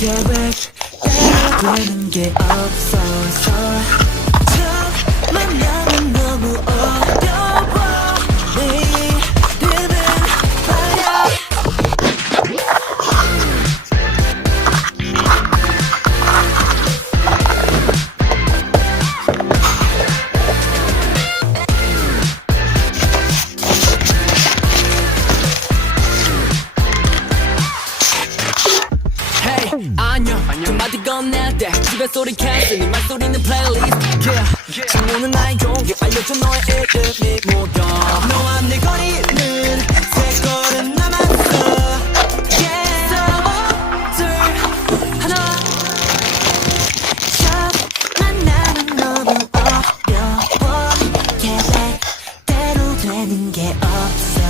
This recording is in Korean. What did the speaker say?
계획대로 되는 게 없어서 첫 만남은 너무 어려워 내일은 말야 안녕 두 마디 건넬 때 집에 소리 캔슬 네 말소리는 플레이리스트 yeah. 친구는 나의 용기 알려줘 너의 이름이 뭐야 너와 내 거리